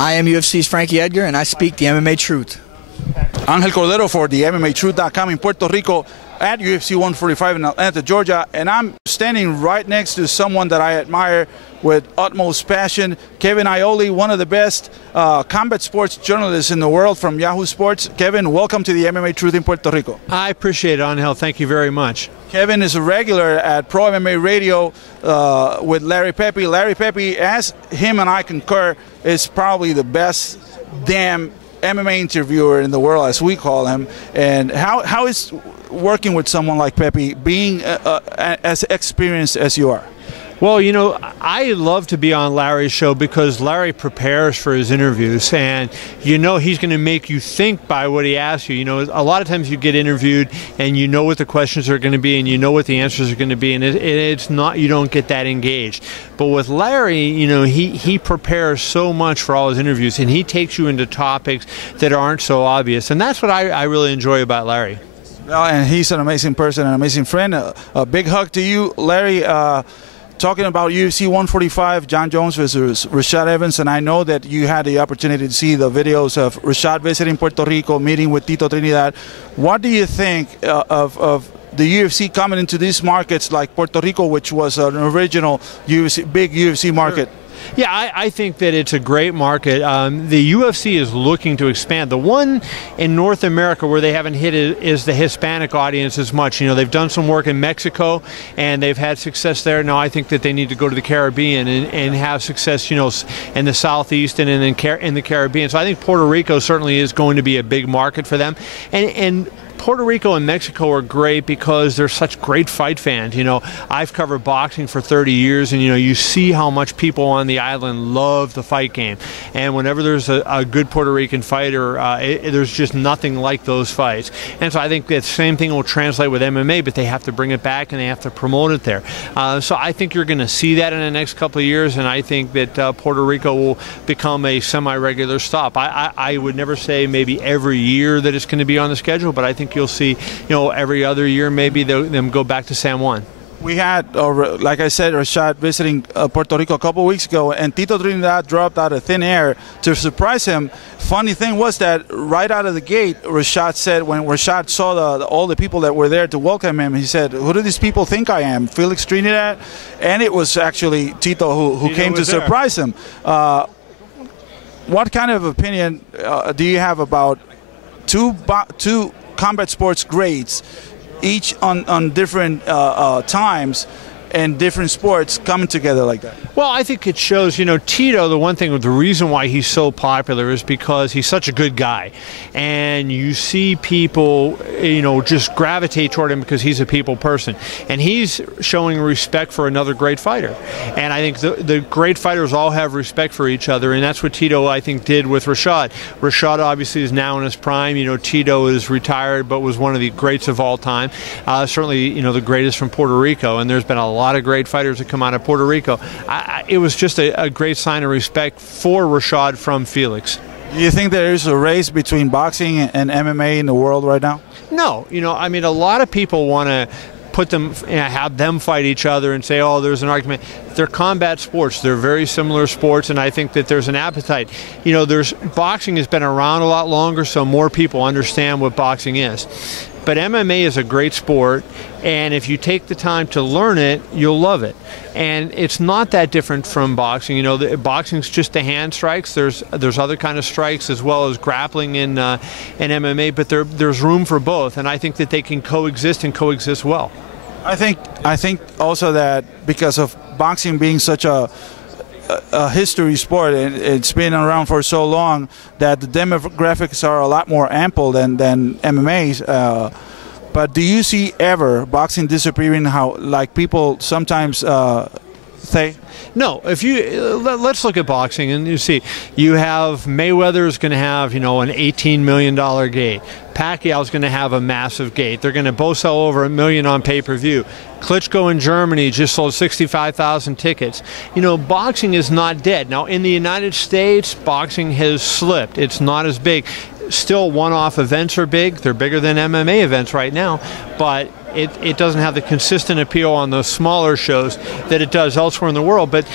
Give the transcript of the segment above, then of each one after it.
I am UFC's Frankie Edgar, and I speak the MMA Truth. Angel Cordero for the MMATruth.com in Puerto Rico at UFC 145 in Atlanta, Georgia. And I'm standing right next to someone that I admire with utmost passion, Kevin Iole, one of the best combat sports journalists in the world from Yahoo Sports. Kevin, welcome to the MMA Truth in Puerto Rico. I appreciate it, Angel. Thank you very much. Kevin is a regular at Pro MMA Radio with Larry Pepe. Larry Pepe, as him and I concur, is probably the best damn MMA interviewer in the world, as we call him. And how is working with someone like Pepe, being as experienced as you are? Well, you know, I love to be on Larry's show because Larry prepares for his interviews, and you know he's going to make you think by what he asks you. You know, a lot of times you get interviewed and you know what the questions are going to be and you know what the answers are going to be, and it's not, you don't get that engaged. But with Larry, you know, he prepares so much for all his interviews, and he takes you into topics that aren't so obvious, and that's what I really enjoy about Larry. Well, and he's an amazing person, an amazing friend. A big hug to you, Larry. Talking about UFC 145, John Jones versus Rashad Evans, and I know that you had the opportunity to see the videos of Rashad visiting Puerto Rico, meeting with Tito Trinidad. What do you think of the UFC coming into these markets like Puerto Rico, which was an original big UFC market? Sure. Yeah, I think that it's a great market. The UFC is looking to expand. The one in North America where they haven't hit it is the Hispanic audience as much. You know, they've done some work in Mexico and they've had success there. Now I think that they need to go to the Caribbean and have success, you know, in the Southeast and in the Caribbean. So I think Puerto Rico certainly is going to be a big market for them. And Puerto Rico and Mexico are great because they're such great fight fans. You know, I've covered boxing for 30 years, and you know, you see how much people on the island love the fight game. And whenever there's a good Puerto Rican fighter, there's just nothing like those fights. And so I think that same thing will translate with MMA, but they have to bring it back and they have to promote it there. So I think you're going to see that in the next couple of years, and I think that Puerto Rico will become a semi-regular stop. I would never say maybe every year that it's going to be on the schedule, but I think you'll see, you know, every other year maybe them go back to San Juan. We had, like I said, Rashad visiting Puerto Rico a couple weeks ago, and Tito Trinidad dropped out of thin air to surprise him. Funny thing was that right out of the gate, Rashad said, when Rashad saw all the people that were there to welcome him, he said, "Who do these people think I am? Felix Trinidad?" And it was actually Tito who came to surprise him. What kind of opinion do you have about two combat sports greats, each on different times and different sports coming together like that? Well, I think it shows, you know, Tito, the one thing, the reason why he's so popular is because he's such a good guy. And you see people, you know, just gravitate toward him because he's a people person. And he's showing respect for another great fighter. And I think the great fighters all have respect for each other, and that's what Tito, I think, did with Rashad. Rashad obviously is now in his prime. You know, Tito is retired but was one of the greats of all time. Certainly, you know, the greatest from Puerto Rico, and there's been a lot of great fighters that come out of Puerto Rico. It was just a great sign of respect for Rashad from Felix. Do you think there is a race between boxing and MMA in the world right now? No. You know, I mean, a lot of people want to put them, you know, have them fight each other and say, oh, there's an argument. They're combat sports. They're very similar sports, and I think that there's an appetite. You know, boxing has been around a lot longer, so more people understand what boxing is. But MMA is a great sport, and if you take the time to learn it, you'll love it. And it's not that different from boxing. You know, boxing's just the hand strikes. There's other kind of strikes as well as grappling in MMA, but there's room for both, and I think that they can coexist and coexist well. I think also that because of boxing being such a history sport, and it's been around for so long, that the demographics are a lot more ample than MMA's. But do you see ever boxing disappearing, how like people sometimes say? No. If let's look at boxing, and you see, you have Mayweather's going to have, you know, an $18 million gate. Pacquiao's going to have a massive gate. They're going to both sell over $1 million on pay-per-view. Klitschko in Germany just sold 65,000 tickets. You know, boxing is not dead. Now, in the United States, boxing has slipped. It's not as big. Still, one-off events are big. They're bigger than MMA events right now. But it doesn't have the consistent appeal on those smaller shows that it does elsewhere in the world. But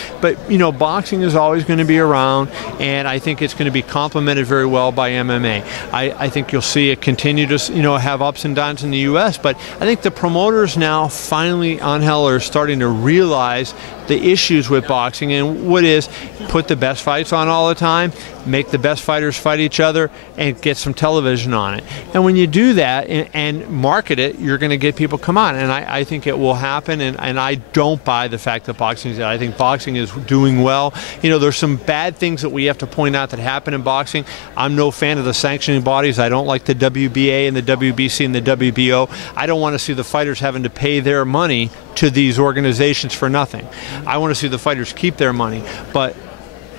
you know, boxing is always going to be around, and I think it's going to be complemented very well by MMA. I think you'll see it continue to, you know, have ups and downs in the U.S., but I think the promoters now finally, Angel, are starting to realize the issues with boxing, and what is put the best fights on all the time, make the best fighters fight each other, and get some television on it. And when you do that and market it, you're going to get people come on, and I think it will happen, and I don't buy the fact that boxing is dead. I think boxing is doing well. You know, there's some bad things that we have to point out that happen in boxing. I'm no fan of the sanctioning bodies. I don't like the WBA and the WBC and the WBO. I don't want to see the fighters having to pay their money to these organizations for nothing. I want to see the fighters keep their money, but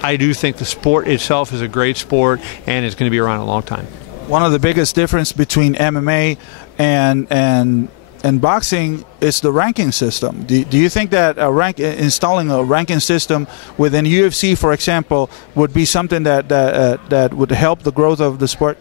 I do think the sport itself is a great sport, and it's going to be around a long time. One of the biggest difference between MMA and boxing is the ranking system. Do you think that installing a ranking system within UFC, for example, would be something that would help the growth of the sport?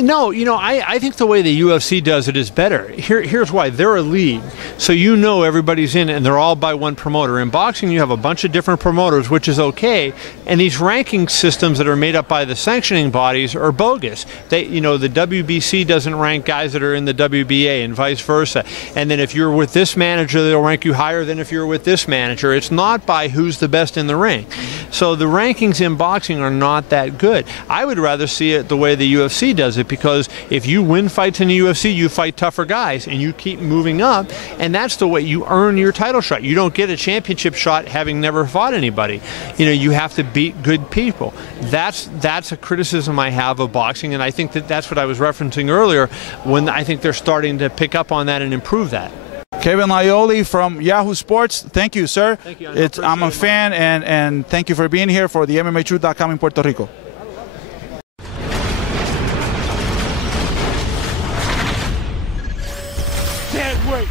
No, you know, I think the way the UFC does it is better. Here's why. They're a league, so you know everybody's in it, and they're all by one promoter. In boxing, you have a bunch of different promoters, which is okay, and these ranking systems that are made up by the sanctioning bodies are bogus. You know, the WBC doesn't rank guys that are in the WBA and vice versa, and then if you're with this manager, they'll rank you higher than if you're with this manager. It's not by who's the best in the ring. So the rankings in boxing are not that good. I would rather see it the way the UFC does it, because if you win fights in the UFC, you fight tougher guys and you keep moving up, and that's the way you earn your title shot. You don't get a championship shot having never fought anybody. You know, you have to beat good people. That's a criticism I have of boxing, and I think that's what I was referencing earlier, when I think they're starting to pick up on that and improve that. Kevin Iole from Yahoo Sports, thank you, sir. Thank you. I'm a fan, and thank you for being here for the MMATruth.com in Puerto Rico. Can't wait.